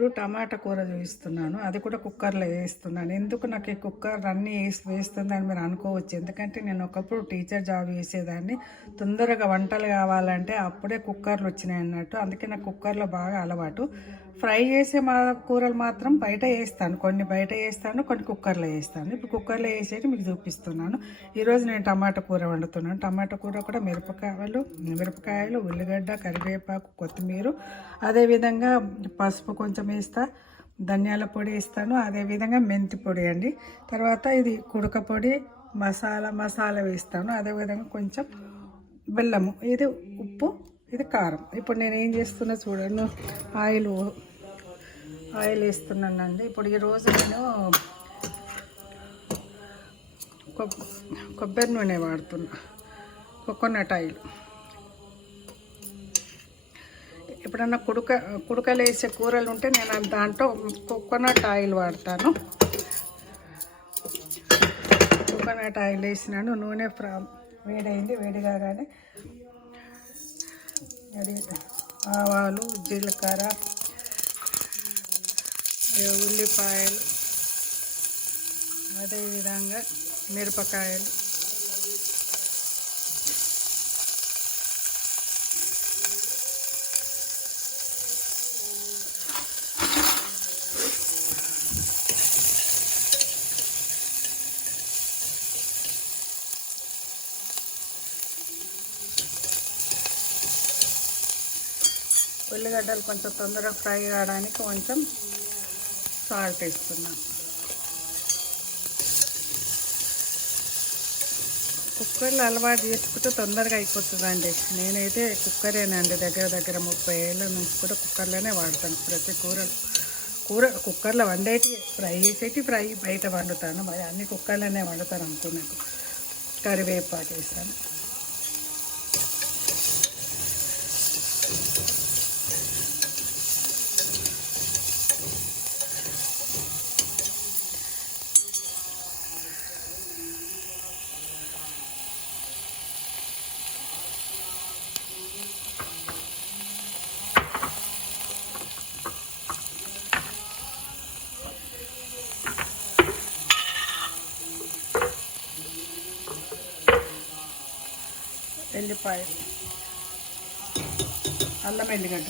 ఇప్పుడు టమాటా కూర చూపిస్తున్నాను, అది కూడా కుక్కర్లో వేస్తున్నాను. ఎందుకు నాకు ఈ కుక్కర్ అన్నీ వేస్తుందని మీరు అనుకోవచ్చు. ఎందుకంటే నేను ఒకప్పుడు టీచర్ జాబ్ చేసేదాన్ని. తొందరగా వంటలు కావాలంటే అప్పుడే కుక్కర్లు వచ్చినాయి అన్నట్టు. అందుకే నాకు కుక్కర్లో బాగా అలవాటు. ఫ్రై చేసే కూరలు మాత్రం బయట వేస్తాను, కొన్ని బయట వేస్తాను, కొన్ని కుక్కర్లో వేస్తాను. ఇప్పుడు కుక్కర్లో వేసేది మీకు చూపిస్తున్నాను. ఈరోజు నేను టమాటా కూర వండుతున్నాను. టమాటా కూర కూడా మిరపకాయలు, ఉల్లిగడ్డ, కరివేపాకు, కొత్తిమీర, అదేవిధంగా పసుపు కొంచెం వేస్తా, ధనియాల పొడి వేస్తాను, అదేవిధంగా మెంతి పొడి అండి. తర్వాత ఇది కుడక పొడి, మసాలా వేస్తాను, అదేవిధంగా కొంచెం బెల్లము, ఇది ఉప్పు, ఇది కారం. ఇప్పుడు నేను ఏం చేస్తున్నా చూడండి, ఆయిల్ వేస్తున్నానండి. ఇప్పుడు ఈరోజు నేను కొబ్బరి నూనె వాడుతున్నా, కోకోనట్ ఆయిల్. ఎప్పుడన్నా కుడకలు వేసే కూరలు ఉంటే నేను దాంట్లో కోకోనట్ ఆయిల్ వాడతాను. కోకోనట్ ఆయిల్ వేసినాను. నూనె వేడైంది. వేడి కాగానే అది ఆవాలు, జీలకర్ర, ఉల్లిపాయలు, అదేవిధంగా మిరపకాయలు, ఉల్లిగడ్డలు కొంచెం తొందరగా ఫ్రై కావడానికి కొంచెం సాల్ట్ వేస్తున్నాను. కుక్కర్లో అలవాటు చేసుకుంటే తొందరగా అయిపోతుందండి. నేనైతే కుక్కరేనండి, దగ్గర 30 ఏళ్ళ నుంచి కూడా కుక్కర్లోనే వాడతాను. ప్రతి కూర కుక్కర్లో వండేటి, ఫ్రై చేసేటి బయట వండుతాను. అన్ని కుక్కర్లోనే వండుతాను అనుకున్నాను. కరివేపాకు వేస్తాను. ఎల్లిపాయ, అల్లం ఎల్లిగడ్డ,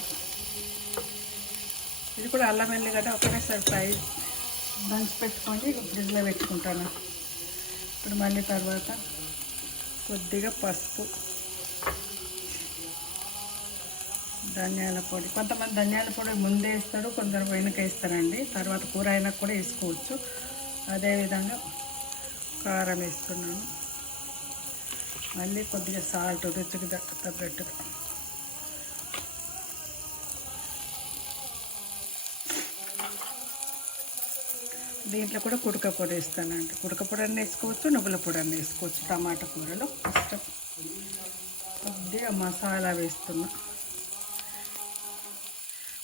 ఇది కూడా అల్లం ఎల్లిగడ్డ ఒకటేసారి ఫ్రై దంచి పెట్టుకొని ఫ్రిడ్జ్లో పెట్టుకుంటాను. ఇప్పుడు మళ్ళీ తర్వాత కొద్దిగా పసుపు, ధనియాల పొడి. కొంతమంది ధనియాల పొడి ముందే వేస్తారు, కొందరు వెనక వేస్తారండి. తర్వాత కూర అయినా కూడా వేసుకోవచ్చు. అదేవిధంగా కారం వేస్తున్నాను. మళ్ళీ కొద్దిగా సాల్ట్, రుచికి తగ్గట్టుగా. దీంట్లో కూడా కుడక పొడి వేస్తానండి. కుడక పొడి అన్నీ వేసుకోవచ్చు, నువ్వుల పొడి అన్నీ వేసుకోవచ్చు. టమాటా కూరలో ఫస్ట్ కొద్దిగా మసాలా వేస్తున్నా.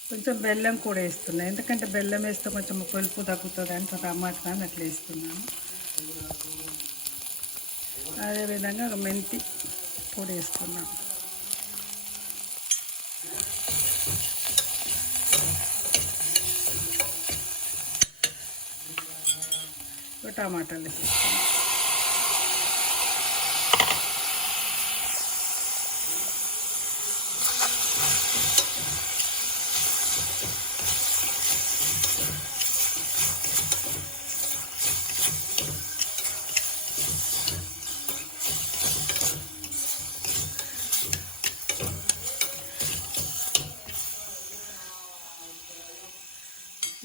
కొంచెం బెల్లం కూడా వేస్తున్నా, ఎందుకంటే బెల్లం వేస్తే కొంచెం పులుపు తగ్గుతుంది అని టమాటా అట్లా వేస్తున్నాను. అదేవిధంగా మెంతి పొడి వేస్తున్నాను. టమాటాలు వేస్తున్నాను.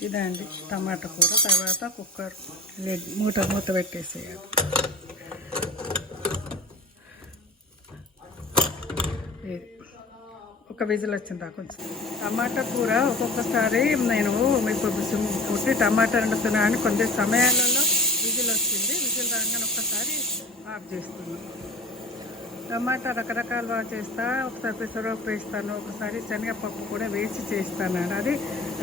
ఇదండి టమాటా కూర. తర్వాత కుక్కర్ మూత పెట్టేసేయాలి. ఒక విజిల్ వచ్చిందా కొంచెం. టమాటా కూర ఒక్కొక్కసారి నేను పుట్టి టమాటా వండుతున్నా అని కొన్ని సమయాలలో విజిల్ వచ్చింది. విజిల్ రాగానే ఒక్కసారి ఆఫ్ చేస్తున్నాను. టమాటా రకరకాలుగా చేస్తా. ఒకసారి పెసరపప్పు వేస్తాను, ఒకసారి శనగపప్పు కూడా వేసి చేస్తాను. అది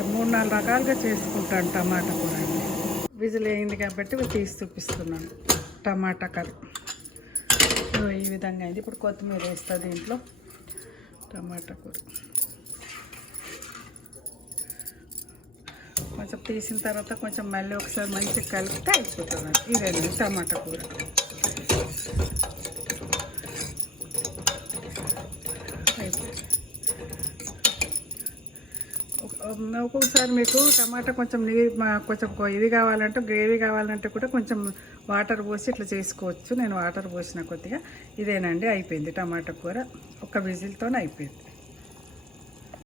3-4 రకాలుగా చేసుకుంటాను టమాటా కూర. విజిల్ అయింది కాబట్టి తీసి చూపిస్తున్నాను టమాటా కర్రీ. ఈ విధంగా అయింది. ఇప్పుడు కొత్తిమీర వేస్తా దీంట్లో. టమాటా కూర కొంచెం తీసిన తర్వాత కొంచెం మళ్ళీ ఒకసారి మంచిగా కలిపితే అయిపోతుంది. ఇదేనండి టమాటా కూర. ఒక్కొక్కసారి మీకు టమాటా కొంచెం కొంచెం ఇది కావాలంటే, గ్రేవీ కావాలంటే కూడా కొంచెం వాటర్ పోసి ఇట్లా చేసుకోవచ్చు. నేను వాటర్ పోసిన కొద్దిగా. ఇదేనండి అయిపోయింది టమాటా కూర. ఒక విజిల్తోనే అయిపోయింది.